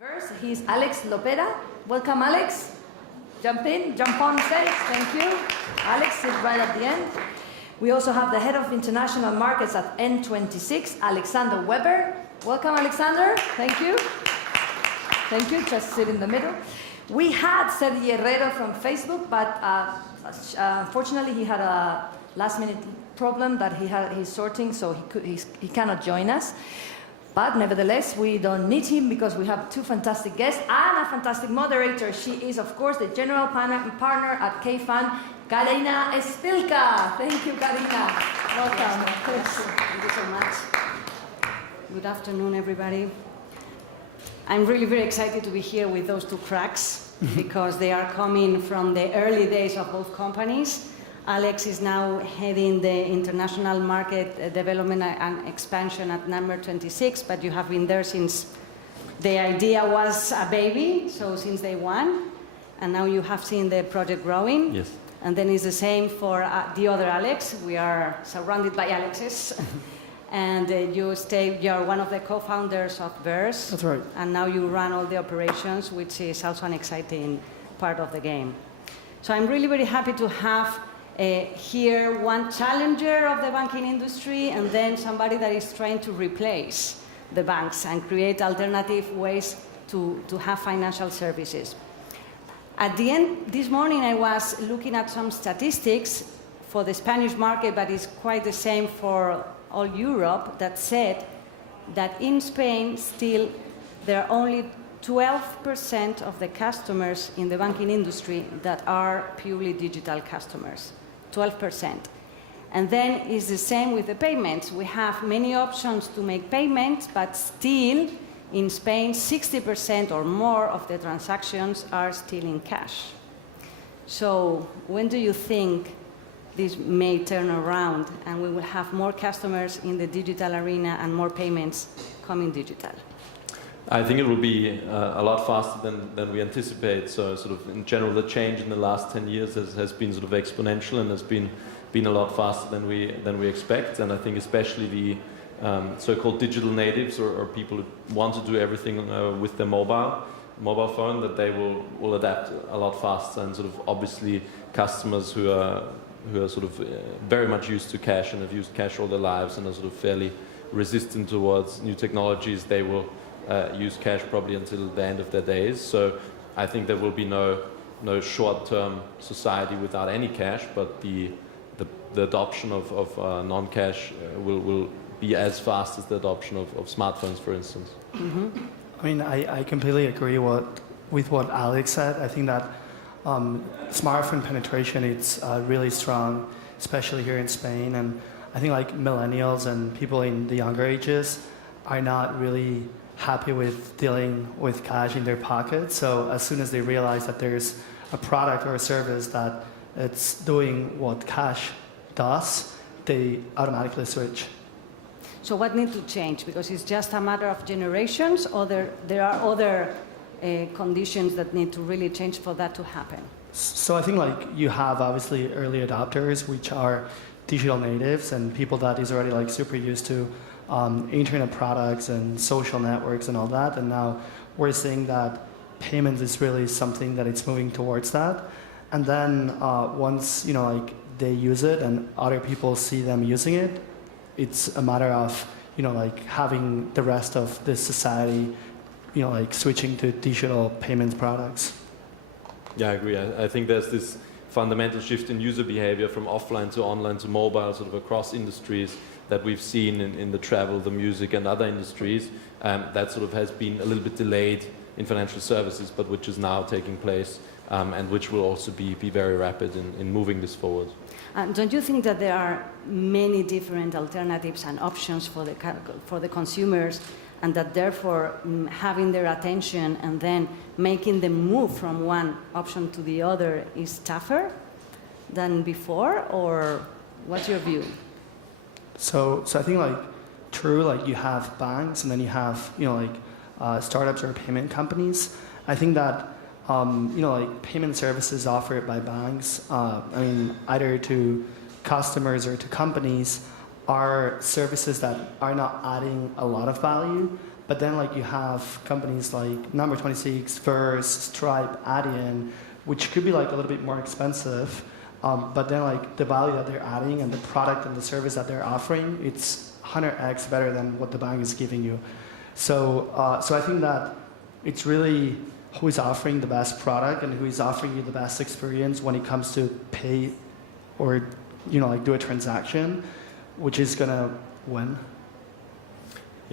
First, he's Alex Lopera. Welcome, Alex. Jump in, jump on stage. Thank you. Alex, sit right at the end. We also have the head of international markets at N26, Alexander Weber. Welcome, Alexander. Thank you. Thank you. Just sit in the middle. We had Sergi Herrero from Facebook, but unfortunately he had a last-minute problem that he's sorting, so he cannot join us. But nevertheless, we don't need him because we have two fantastic guests and a fantastic moderator. She is, of course, the general partner at KFAN, Karina Spilka. Thank you, Karina. Welcome. Thank you so much. Good afternoon, everybody. I'm really very excited to be here with those two cracks because they are coming from the early days of both companies. Alex is now heading the international market development and expansion at number 26, but you have been there since the idea was a baby, so since day one, and now you have seen the project growing. Yes. And then it's the same for the other Alex. We are surrounded by Alexes. And you are one of the co-founders of Verse. That's right. And now you run all the operations, which is also an exciting part of the game. So I'm really very happy to have here one challenger of the banking industry and then somebody that is trying to replace the banks and create alternative ways to have financial services. At the end, this morning I was looking at some statistics for the Spanish market, but it's quite the same for all Europe, that said that in Spain still there are only 12% of the customers in the banking industry that are purely digital customers. 12%. And then it's the same with the payments. We have many options to make payments, but still in Spain 60% or more of the transactions are still in cash. So when do you think this may turn around and we will have more customers in the digital arena and more payments coming digital? I think it will be a lot faster than we anticipate. So sort of in general, the change in the last 10 years has been sort of exponential and has been a lot faster than we expect. And I think especially the so-called digital natives or people who want to do everything with their mobile phone, that they will adapt a lot faster. And sort of obviously customers who are sort of very much used to cash and have used cash all their lives and are sort of fairly resistant towards new technologies, they will use cash probably until the end of their days. So I think there will be no short-term society without any cash, but the adoption of non-cash will be as fast as the adoption of smartphones, for instance. Mm-hmm. I mean, I completely agree with what Alex said. I think that smartphone penetration is really strong, especially here in Spain. And I think like millennials and people in the younger ages are not really happy with dealing with cash in their pocket. So as soon as they realize that there's a product or a service that it's doing what cash does, they automatically switch. So what needs to change? Because it's just a matter of generations, or there are other conditions that need to really change for that to happen? So I think like you have obviously early adopters, which are digital natives and people that is already like super used to internet products and social networks and all that. And now we're seeing that payments is really something that it's moving towards that. And then once like they use it and other people see them using it, it's a matter of like having the rest of this society like switching to digital payments products. Yeah, I agree. I think there's this fundamental shift in user behavior from offline to online to mobile, sort of across industries, that we've seen in the travel, the music, and other industries. That sort of has been a little bit delayed in financial services, but which is now taking place, and which will also be very rapid in moving this forward. Don't you think that there are many different alternatives and options for the consumers, and that therefore having their attention and then making them move from one option to the other is tougher than before, or what's your view? So I think like true, like you have banks and then you have startups or payment companies. I think that like payment services offered by banks, either to customers or to companies, are services that are not adding a lot of value, But then like you have companies like Number 26, Verse, Stripe, Adyen, which could be like a little bit more expensive, but then like the value that they're adding and the product and the service that they're offering, it's 100x better than what the bank is giving you. So I think that it's really who is offering the best product and who is offering you the best experience when it comes to pay or like do a transaction, which is gonna win.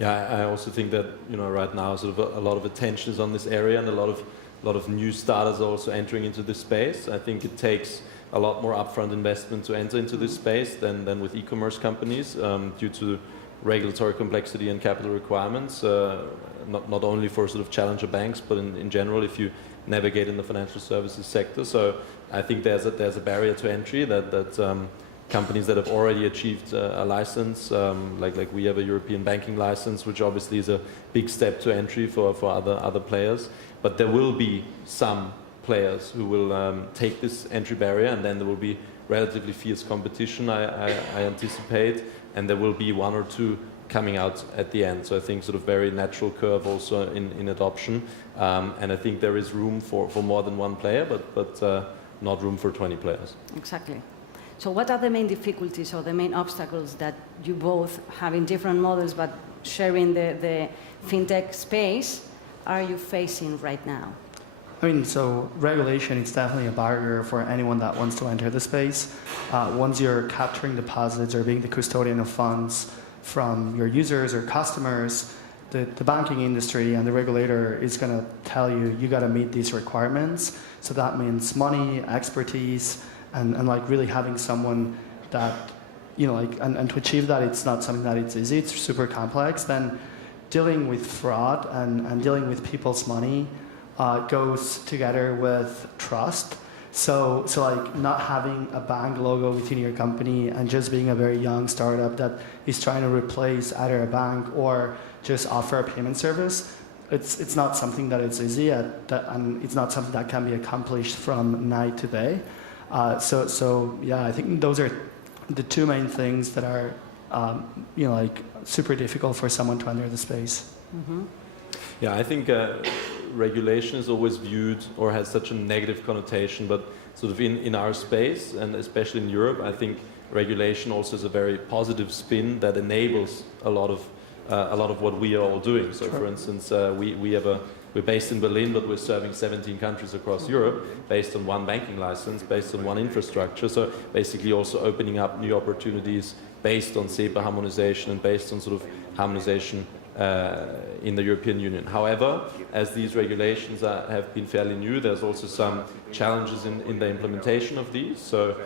Yeah, I also think that right now sort of a lot of attention is on this area, and a lot of new starters are also entering into this space. I think it takes a lot more upfront investment to enter into this space than with e-commerce companies due to regulatory complexity and capital requirements. Not only for sort of challenger banks, but in general, if you navigate in the financial services sector. So I think there's a barrier to entry that companies that have already achieved a license, like we have a European banking license, which obviously is a big step to entry for other players. But there will be some players who will take this entry barrier, and then there will be relatively fierce competition, I anticipate, and there will be one or two coming out at the end. So I think sort of very natural curve also in adoption. And I think there is room for more than one player, but not room for 20 players. Exactly. So what are the main difficulties or the main obstacles that you both have in different models but sharing the fintech space are you facing right now? I mean, so regulation is definitely a barrier for anyone that wants to enter the space. Once you're capturing deposits or being the custodian of funds from your users or customers, the banking industry and the regulator is going to tell you got to meet these requirements. So that means money, expertise, and like really having someone that, and to achieve that, it's not something that it's easy, it's super complex. Then dealing with fraud and dealing with people's money goes together with trust. So like not having a bank logo within your company and just being a very young startup that is trying to replace either a bank or just offer a payment service, it's not something that is easy and it's not something that can be accomplished from night to day. So yeah, I think those are the two main things that are like super difficult for someone to enter the space. Mm-hmm. Yeah, I think regulation is always viewed or has such a negative connotation, but sort of in our space, and especially in Europe, I think regulation also is a very positive spin that enables a lot of what we are all doing. So, for instance, we're based in Berlin, but we're serving 17 countries across Europe based on one banking license, based on one infrastructure. So basically also opening up new opportunities based on SEPA harmonization and based on sort of harmonization in the European Union. However, as these regulations have been fairly new, there's also some challenges in the implementation of these. So,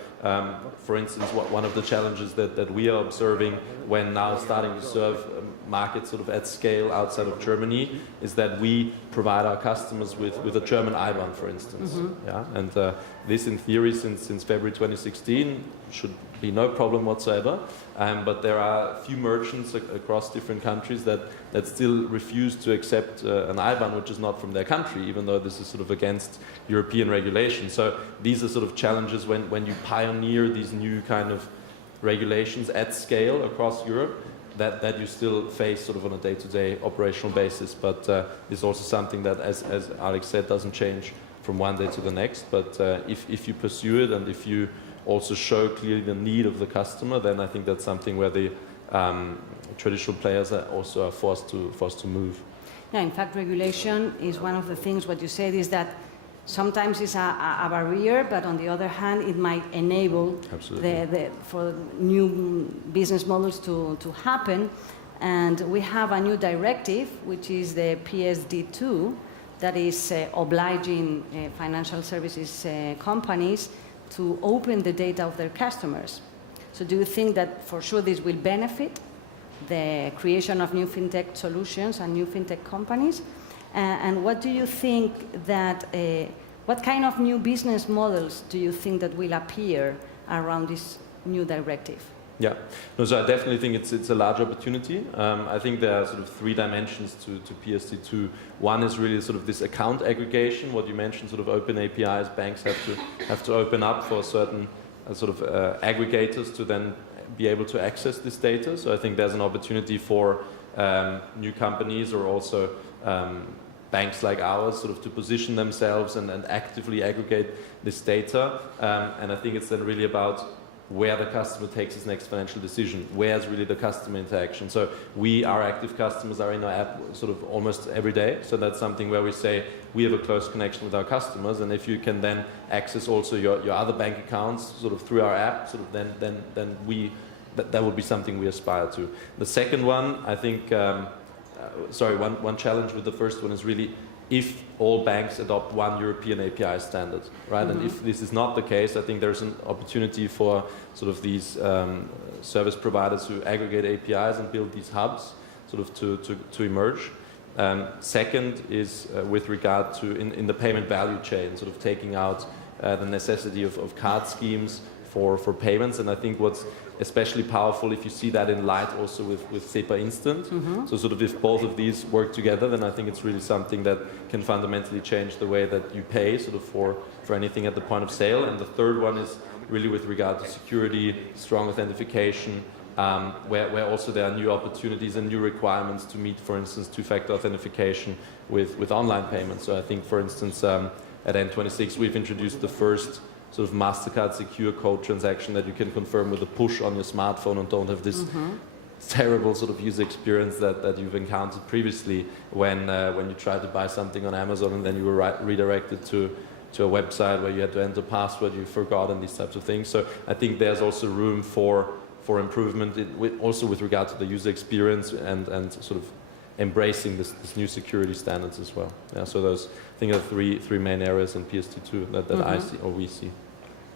for instance, one of the challenges that we are observing when now starting to serve markets sort of at scale outside of Germany is that we provide our customers with a German IBAN, for instance. Mm-hmm. Yeah? And this, in theory, since February 2016, should be no problem whatsoever. But there are a few merchants across different countries that still refuse to accept an IBAN which is not from their country, even though this is sort of against European regulation. So these are sort of challenges when you pioneer these new kind of regulations at scale across Europe that you still face sort of on a day-to-day operational basis. But it's also something that, as Alex said, doesn't change from one day to the next. But if you pursue it and if you also show clearly the need of the customer, then I think that's something where the traditional players are also forced to move. Yeah, in fact, regulation is one of the things. What you said is that sometimes it's a barrier, but on the other hand, it might enable for new business models to happen. And we have a new directive, which is the PSD2, that is obliging financial services companies to open the data of their customers. So do you think that for sure this will benefit the creation of new fintech solutions and new fintech companies? And what do you think that, what kind of new business models do you think that will appear around this new directive? Yeah, no, so I definitely think it's a large opportunity. I think there are sort of three dimensions to PSD2. One is really sort of this account aggregation, what you mentioned, sort of open APIs. Banks have to open up for certain sort of aggregators to then be able to access this data. So I think there's an opportunity for new companies or also banks like ours sort of to position themselves and actively aggregate this data. And I think it's then really about where the customer takes his next financial decision, where's really the customer interaction. So our active customers are in our app sort of almost every day. So that's something where we say we have a close connection with our customers, and if you can then access also your other bank accounts sort of through our app, sort of then that would be something we aspire to. The second one, I think, one challenge with the first one is really if all banks adopt one European API standard, right? And if this is not the case, I think there's an opportunity for sort of these service providers who aggregate APIs and build these hubs sort of to emerge. Second is with regard to in the payment value chain, sort of taking out the necessity of card schemes for payments. And I think what's especially powerful if you see that in light also with SEPA Instant. So sort of if both of these work together, then I think it's really something that can fundamentally change the way that you pay sort of for anything at the point of sale. And the third one is really with regard to security, strong authentication, where also there are new opportunities and new requirements to meet, for instance, two-factor authentication with online payments. So I think, for instance, at N26 we've introduced the first sort of MasterCard secure code transaction that you can confirm with a push on your smartphone and don't have this terrible sort of user experience that you've encountered previously when you tried to buy something on Amazon and then you were redirected to a website where you had to enter password you forgot and these types of things. So I think there's also room for improvement also with regard to the user experience and sort of embracing this new security standards as well. Yeah, so those I think are three main areas in PSD2 that I see or we see.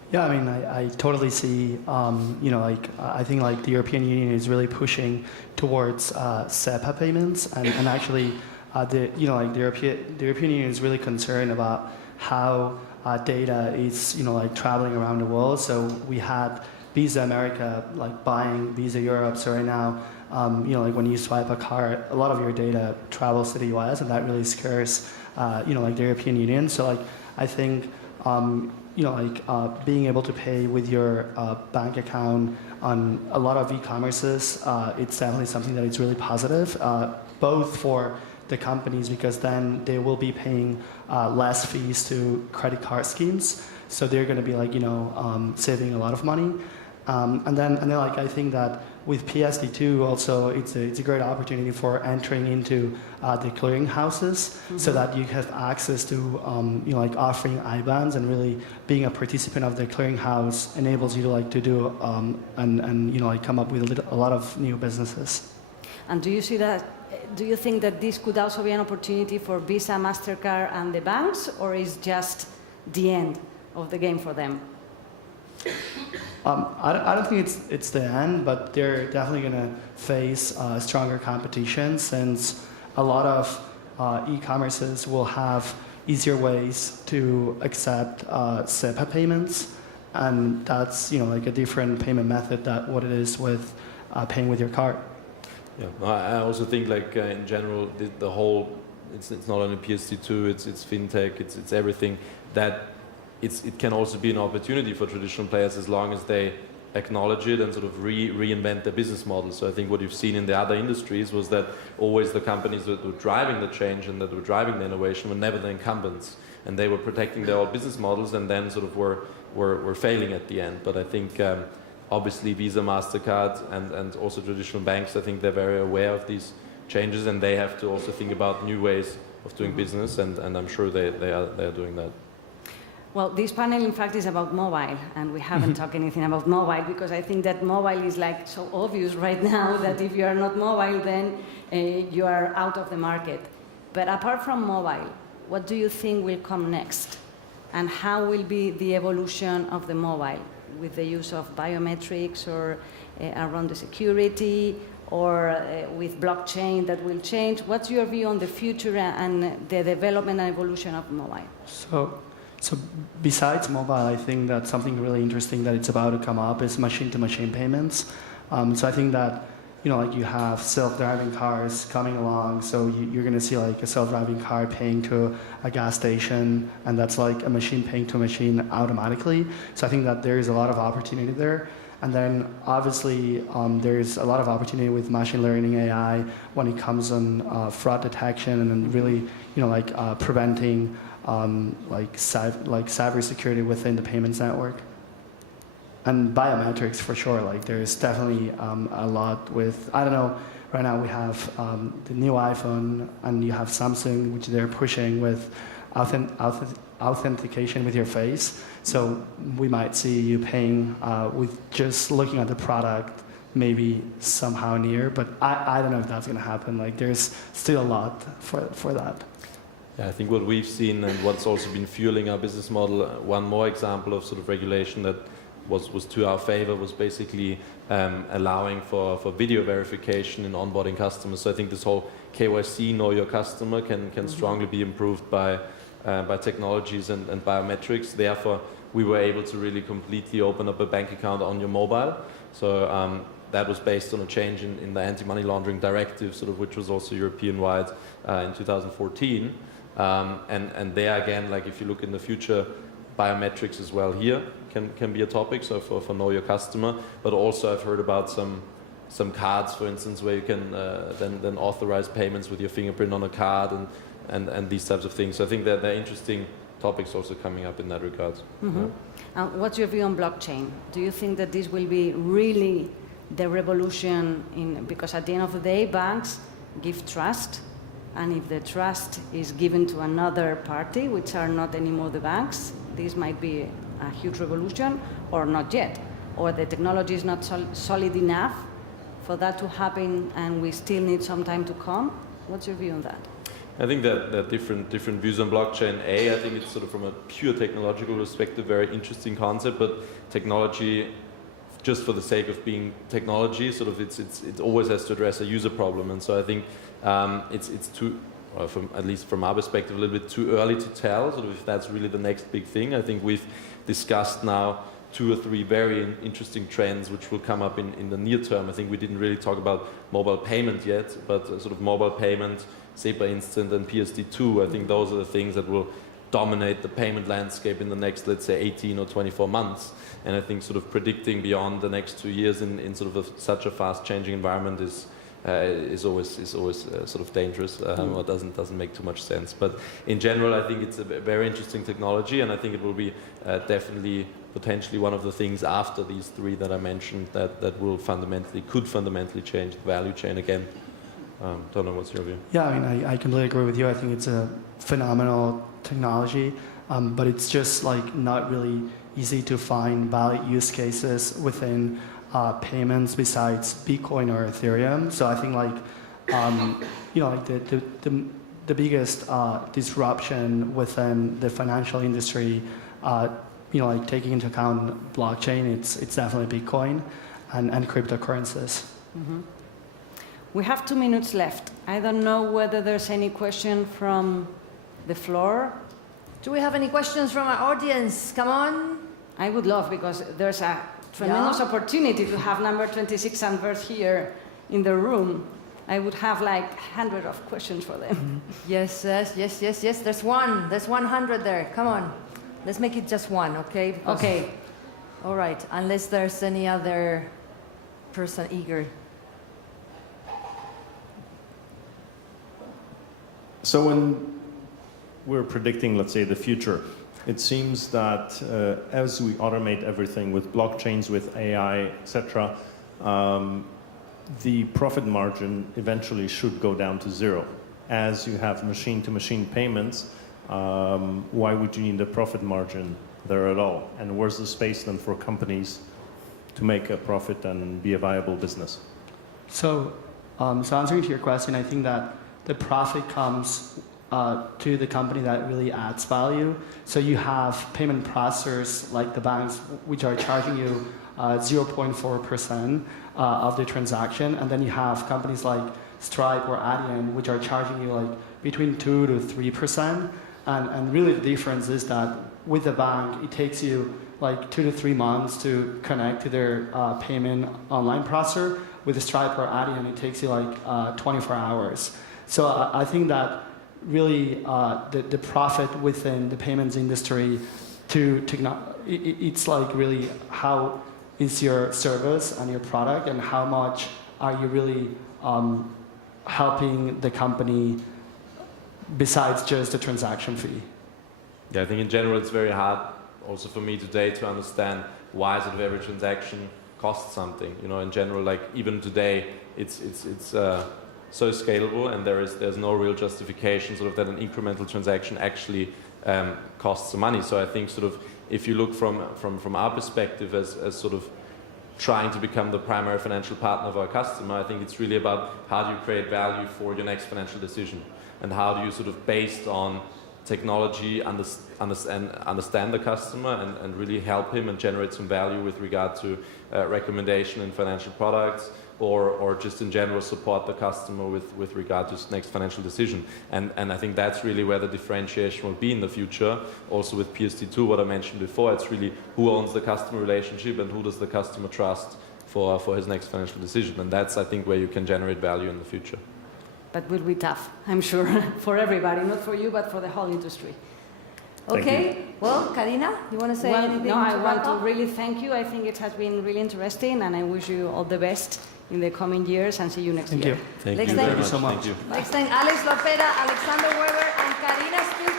Yeah, I mean, I totally see, I think like the European Union is really pushing towards SEPA payments and actually the European Union is really concerned about how data is, traveling around the world. So we had Visa America like buying Visa Europe. So right now, when you swipe a card, a lot of your data travels to the US, and that really scares, the European Union. So I think, being able to pay with your bank account on a lot of e-commerces, it's definitely something that is really positive, both for the companies because then they will be paying less fees to credit card schemes, so they're going to be saving a lot of money. And then I think that with PSD2 also it's a great opportunity for entering into the clearing houses so that you have access to offering IBANs and really being a participant of the clearing house enables you to do and come up with a lot of new businesses. And do you think that this could also be an opportunity for Visa, MasterCard and the banks, or is just the end of the game for them? I don't think it's the end, but they're definitely going to face stronger competition since a lot of e-commerces will have easier ways to accept SEPA payments, and that's a different payment method than what it is with paying with your card. Yeah, I also think in general the whole it's not only PSD2, it's fintech, it's everything that. It can also be an opportunity for traditional players as long as they acknowledge it and sort of reinvent their business model. So I think what you've seen in the other industries was that always the companies that were driving the change and that were driving the innovation were never the incumbents, and they were protecting their old business models and then sort of were failing at the end. But I think obviously Visa, MasterCard and also traditional banks, I think they're very aware of these changes and they have to also think about new ways of doing business, and I'm sure they are doing that. Well, this panel, in fact, is about mobile, and we haven't talked anything about mobile because I think that mobile is so obvious right now that if you are not mobile, then you are out of the market. But apart from mobile, what do you think will come next? And how will be the evolution of the mobile with the use of biometrics or around the security or with blockchain that will change? What's your view on the future and the development and evolution of mobile? So besides mobile, I think that something really interesting that it's about to come up is machine-to-machine payments. So I think that, you have self-driving cars coming along, so you're going to see a self-driving car paying to a gas station, and that's a machine paying to a machine automatically. So I think that there is a lot of opportunity there. And then obviously there's a lot of opportunity with machine learning AI when it comes on fraud detection and really, preventing cybersecurity within the payments network. And biometrics for sure. Like there's definitely a lot with, I don't know, right now we have the new iPhone and you have Samsung, which they're pushing with authentication with your face. So we might see you paying with just looking at the product, maybe somehow near, but I don't know if that's going to happen. Like there's still a lot for that. Yeah, I think what we've seen and what's also been fueling our business model, one more example of sort of regulation that was to our favor was basically allowing for video verification in onboarding customers. So I think this whole KYC, know your customer, can strongly be improved by technologies and biometrics. Therefore, we were able to really completely open up a bank account on your mobile. So that was based on a change in the anti-money laundering directive, sort of, which was also European-wide in 2014. And there again, like if you look in the future, biometrics as well here can be a topic, so for know your customer. But also I've heard about some cards, for instance, where you can then authorize payments with your fingerprint on a card and these types of things. So I think that there are interesting topics also coming up in that regard. What's your view on blockchain? Do you think that this will be really the revolution because at the end of the day, banks give trust, and if the trust is given to another party, which are not anymore the banks, this might be a huge revolution, or not yet, or the technology is not solid enough for that to happen, and we still need some time to come. What's your view on that? I think that different views on blockchain. I think it's sort of from a pure technological perspective, very interesting concept, but technology, just for the sake of being technology, sort of it always has to address a user problem, and so I think it's too, at least from our perspective, a little bit too early to tell sort of if that's really the next big thing. I think we've discussed now 2 or 3 very interesting trends which will come up in the near term. I think we didn't really talk about mobile payment yet, but sort of mobile payment, SEPA Instant and PSD2, I think those are the things that will dominate the payment landscape in the next, let's say, 18 or 24 months. And I think sort of predicting beyond the next 2 years in sort of such a fast changing environment is always sort of dangerous, or doesn't make too much sense. But in general, I think it's a very interesting technology, and I think it will be definitely potentially one of the things after these 3 that I mentioned that could fundamentally change the value chain again. Don't know, what's your view? Yeah, I mean, I completely agree with you. I think it's a phenomenal technology, but it's just like not really easy to find valid use cases within payments besides Bitcoin or Ethereum. So I think the biggest disruption within the financial industry, taking into account blockchain, it's definitely Bitcoin and cryptocurrencies. We have 2 minutes left. I don't know whether there's any question from the floor. Do we have any questions from our audience? Come on. I would love, because there's a tremendous opportunity to have number 26 and verse here in the room. I would have like 100 of questions for them. Yes. There's 100 there. Come on. Let's make it just 1, okay? Okay. All right. Unless there's any other person eager. So when we're predicting, let's say, the future, it seems that as we automate everything with blockchains, with AI, etc., the profit margin eventually should go down to 0. As you have machine-to-machine payments, why would you need a profit margin there at all? And where's the space then for companies to make a profit and be a viable business? So answering to your question, I think that the profit comes to the company that really adds value. So you have payment processors like the banks, which are charging you 0.4% of the transaction, and then you have companies like Stripe or Adyen, which are charging you like between 2 to 3%. And really the difference is that with the bank, it takes you like 2 to 3 months to connect to their payment online processor. With Stripe or Adyen, it takes you like 24 hours. So I think that really the profit within the payments industry it's like really how is your service and your product, and how much are you really helping the company besides just the transaction fee? Yeah, I think in general it's very hard also for me today to understand why sort of every transaction costs something. You know, in general, like even today, it's so scalable, and there's no real justification sort of that an incremental transaction actually costs some money. So I think sort of if you look from our perspective as sort of trying to become the primary financial partner of our customer, I think it's really about how do you create value for your next financial decision, and how do you sort of based on technology understand the customer and really help him and generate some value with regard to recommendation in financial products, or just in general support the customer with regard to his next financial decision. And I think that's really where the differentiation will be in the future. Also with PSD2, what I mentioned before, it's really who owns the customer relationship and who does the customer trust for his next financial decision. And that's, I think, where you can generate value in the future. But will be tough, I'm sure, for everybody, not for you, but for the whole industry. Okay, well, Karina, you want to say anything? No, I to want wrap to up? really thank you. I think it has been really interesting, and I wish you all the best in the coming years, and see you next year. Thank you. Thank Next you time. very Thank you so much. Thank you. Next time, Alex Lopera, Alexander Weber, and Karina Spielberg.